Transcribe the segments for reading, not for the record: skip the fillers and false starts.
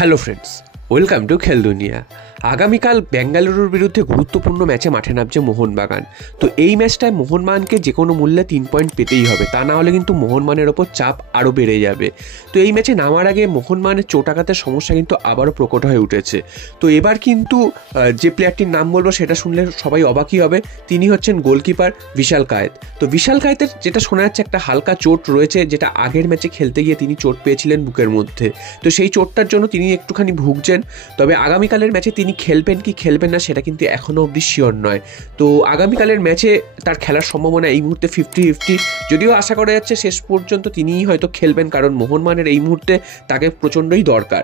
Hello friends, welcome to খেল দুনিয়া। আগামীকাল বেঙ্গালুরুর বিরুদ্ধে গুরুত্বপূর্ণ ম্যাচে মাঠে নামছে মোহনবাগান। তো এই ম্যাচটায় মোহনবাগানকে যে কোনো মূল্যে 3 পয়েন্ট পেতেই হবে, তা না হলে কিন্তু মোহনবাগানের ওপর চাপ আরও বেড়ে যাবে। তো এই ম্যাচে নামার আগে মোহনবাগানের চোটাঘাতের সমস্যা কিন্তু আবারও প্রকট হয়ে উঠেছে। তো এবার কিন্তু যে প্লেয়ারটির নাম বলবো সেটা শুনলে সবাই অবাকই হবে। তিনি হচ্ছেন গোলকিপার বিশাল কায়েত। তো বিশাল কায়েতের যেটা শোনা যাচ্ছে একটা হালকা চোট রয়েছে, যেটা আগের ম্যাচে খেলতে গিয়ে তিনি চোট পেয়েছিলেন বুকের মধ্যে। তো সেই চোটটার জন্য তিনি একটুখানি ভুগছেন। তবে আগামীকালের ম্যাচে তিনি খেলবেন কি খেলবেন না সেটা কিন্তু এখনও অবধি শিওর নয়। তো আগামীকালের ম্যাচে তার খেলার সম্ভাবনা এই মুহূর্তে 50-50, যদিও আশা করা যাচ্ছে শেষ পর্যন্ত তিনিই হয়তো খেলবেন, কারণ মোহনবাগানের এই মুহূর্তে তাকে প্রচণ্ডই দরকার।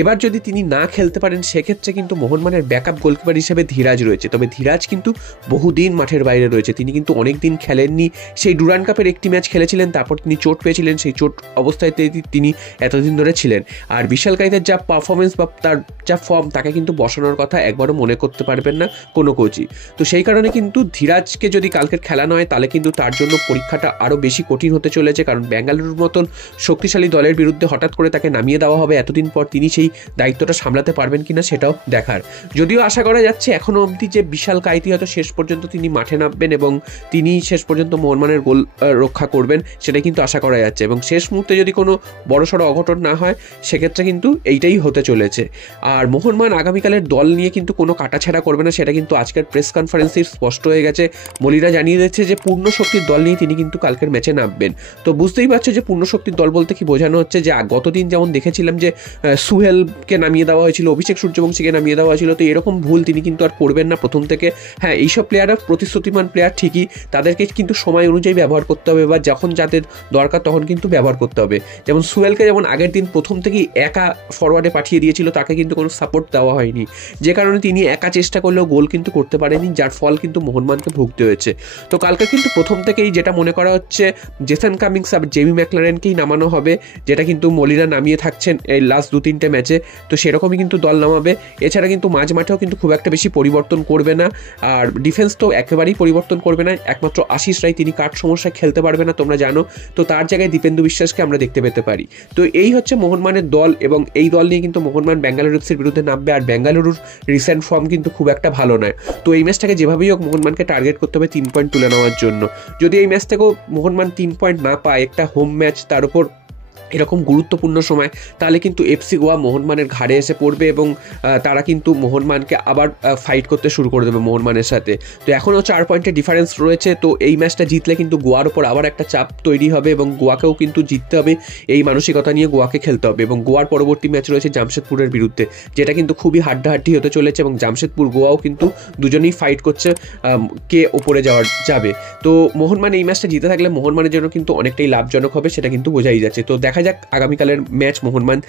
এবার যদি তিনি না খেলতে পারেন সেক্ষেত্রে কিন্তু মোহনবাগানের ব্যাকআপ গোলকিপার হিসেবে ধীরাজ রয়েছে। তবে ধীরাজ কিন্তু বহুদিন মাঠের বাইরে রয়েছে, তিনি কিন্তু অনেক দিন খেলেননি। সেই ডুরান্ড কাপের একটি ম্যাচ খেলেছিলেন, তারপর তিনি চোট পেয়েছিলেন, সেই চোট অবস্থায় তিনি এতদিন ধরে ছিলেন। আর বিশাল কায়েতের যা পারফরমেন্স বা তার যা ফর্ম, তাকে কিন্তু বসানোর কথা একবারও মনে করতে পারবেন না কোনো কোচই। তো সেই কারণে কিন্তু ধীরাজকে যদি কালকের খেলানো হয় তাহলে কিন্তু তার জন্য পরীক্ষাটা আরও বেশি কঠিন হতে চলেছে, কারণ বেঙ্গালুরুর মতন শক্তিশালী দলের বিরুদ্ধে হঠাৎ করে তাকে নামিয়ে দেওয়া হবে এতদিন পর। তিনি সেই দায়িত্বটা সামলাতে পারবেন কিনা সেটাও দেখার। যদিও আশা করা যাচ্ছে এখনও অবধি যে বিশাল কায়েতি হয়তো শেষ পর্যন্ত তিনি মাঠে নামবেন এবং তিনি শেষ পর্যন্ত মোহনবাগানের গোল রক্ষা করবেন, সেটাই কিন্তু আশা করা যাচ্ছে। এবং শেষ মুহূর্তে যদি কোনো বড়সড় অঘটন না হয় সেক্ষেত্রে কিন্তু এইটাই হতে চলেছে। আর মোহনবাগান আগামীকালের দল নিয়ে কিন্তু কোনো কাটাছেঁড়া করবে না, সেটা কিন্তু আজকের প্রেস কনফারেন্সে স্পষ্ট হয়ে গেছে। মলিরা জানিয়ে দিচ্ছে যে পূর্ণ শক্তির দল নিয়ে তিনি কিন্তু কালকের ম্যাচে নামবেন। তো বুঝতেই পারছো যে পূর্ণ শক্তির দল বলতে কি বোঝানো হচ্ছে, যে গতদিন যেমন দেখেছিলাম যে সুহেলকে নামিয়ে দেওয়া হয়েছিল, অভিষেক সূর্যবংশীকে নামিয়ে দেওয়া হয়েছিল, তো এরকম ভুল তিনি কিন্তু আর করবেন না প্রথম থেকে। হ্যাঁ, এইসব প্লেয়াররা প্রতিশ্রুতিমান প্লেয়ার ঠিকই, তাদেরকে কিন্তু সময় অনুযায়ী ব্যবহার করতে হবে, বা যখন যাদের দরকার তখন কিন্তু ব্যবহার করতে হবে। যেমন সুহেলকে যেমন আগের দিন প্রথম থেকেই একা ফরওয়ার্ডে পাঠিয়ে দিয়েছিল, তাকে কিন্তু কোনো সাপোর্ট দেওয়া হয়নি, যে কারণে তিনি একা চেষ্টা করলেও গোল কিন্তু করতে পারেনি, যার ফল কিন্তু মোহনবাগানকে ভুগতে হয়েছে। তো কালকে কিন্তু প্রথম থেকেই যেটা মনে করা হচ্ছে জেসন কামিংস আর জেমি ম্যাকলারেনকেই নামানো হবে, যেটা কিন্তু মলিরা নামিয়ে থাকছেন এই লাস্ট 2-3টে ম্যাচে। তো সেরকমই কিন্তু দল নামাবে। এছাড়া কিন্তু মাঝ মাঠেও কিন্তু খুব একটা বেশি পরিবর্তন করবে না, আর ডিফেন্স তো একেবারেই পরিবর্তন করবে না। একমাত্র আশিস রায়, তিনি কাঠ সমস্যায় খেলতে পারবে না তোমরা জানো, তো তার জায়গায় দীপেন্দু বিশ্বাসকে আমরা দেখতে পেতে পারি। তো এই হচ্ছে মোহনবাগানের দল, এবং এই দল নিয়ে কিন্তু মোহনবাগান বেঙ্গালুরু এফসির বিরুদ্ধে নামবে। আর বেঙ্গালুরুর রিসেন্ট ফর্ম কিন্তু খুব একটা ভালো নয়। তো এই ম্যাচটাকে যেভাবেই হোক মোহনবাগানকে টার্গেট করতে হবে 3 পয়েন্ট তুলে নেওয়ার জন্য। যদি এই ম্যাচ থেকেও মোহনবাগান 3 পয়েন্ট না পায়, একটা হোম ম্যাচ, তার উপর এরকম গুরুত্বপূর্ণ সময়, তাহলে কিন্তু এফসি গোয়া মোহনবাগানের ঘাড়ে এসে পড়বে, এবং তারা কিন্তু মোহনবাগানকে আবার ফাইট করতে শুরু করে দেবে মোহনবাগানের সাথে। তো এখনও 4 পয়েন্টের ডিফারেন্স রয়েছে। তো এই ম্যাচটা জিতলে কিন্তু গোয়ার ওপর আবার একটা চাপ তৈরি হবে, এবং গোয়াকেও কিন্তু জিততে হবে, এই মানসিকতা নিয়ে গোয়াকে খেলতে হবে। এবং গোয়ার পরবর্তী ম্যাচ রয়েছে জামশেদপুরের বিরুদ্ধে, যেটা কিন্তু খুবই হাড্ডাহাড্ডি হতে চলেছে, এবং জামশেদপুর গোয়াও কিন্তু দুজনেই ফাইট করছে কে ওপরে যাবে। তো মোহনবাগান এই ম্যাচটা জিতে থাকলে মোহনবাগানের জন্য কিন্তু অনেকটাই লাভজনক হবে, সেটা কিন্তু বোঝাই যাচ্ছে। তো দেখা যাক আগামীকালের ম্যাচ মোহনবাগান